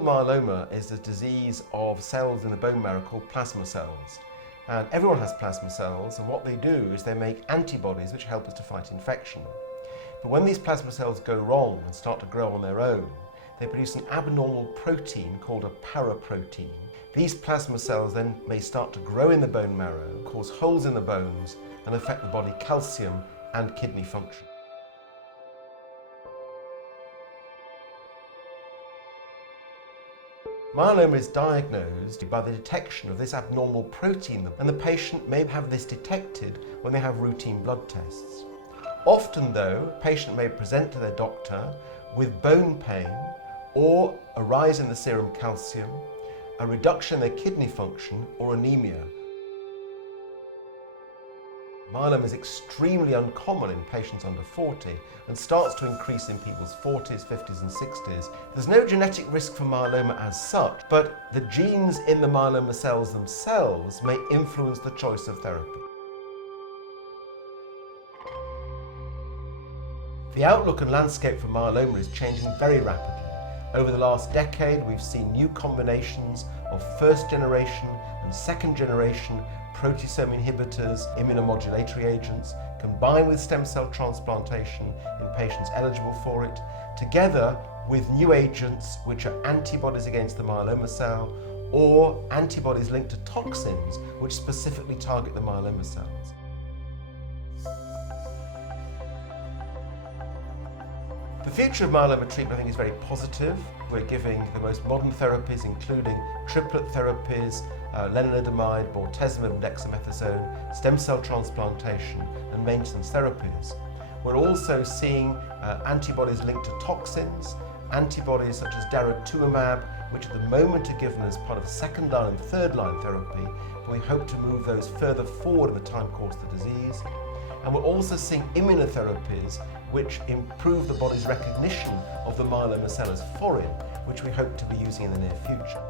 Myeloma is a disease of cells in the bone marrow called plasma cells. And everyone has plasma cells, and what they do is they make antibodies which help us to fight infection. But when these plasma cells go wrong and start to grow on their own, they produce an abnormal protein called a paraprotein. These plasma cells then may start to grow in the bone marrow, cause holes in the bones, and affect the body calcium and kidney function. Myeloma is diagnosed by the detection of this abnormal protein, and the patient may have this detected when they have routine blood tests. Often though, a patient may present to their doctor with bone pain or a rise in the serum calcium, a reduction in their kidney function, or anemia. Myeloma is extremely uncommon in patients under 40 and starts to increase in people's 40s, 50s and 60s. There's no genetic risk for myeloma as such, but the genes in the myeloma cells themselves may influence the choice of therapy. The outlook and landscape for myeloma is changing very rapidly. Over the last decade, we've seen new combinations of first generation and second generation proteasome inhibitors, immunomodulatory agents, combined with stem cell transplantation in patients eligible for it, together with new agents which are antibodies against the myeloma cell or antibodies linked to toxins which specifically target the myeloma cells. The future of myeloma treatment, I think, is very positive. We're giving the most modern therapies, including triplet therapies, lenalidomide, bortezomib and dexamethasone, stem cell transplantation and maintenance therapies. We're also seeing antibodies linked to toxins, antibodies such as daratumumab, which at the moment are given as part of second line and third line therapy, but we hope to move those further forward in the time course of the disease. And we're also seeing immunotherapies which improve the body's recognition of the myeloma cell as foreign, which we hope to be using in the near future.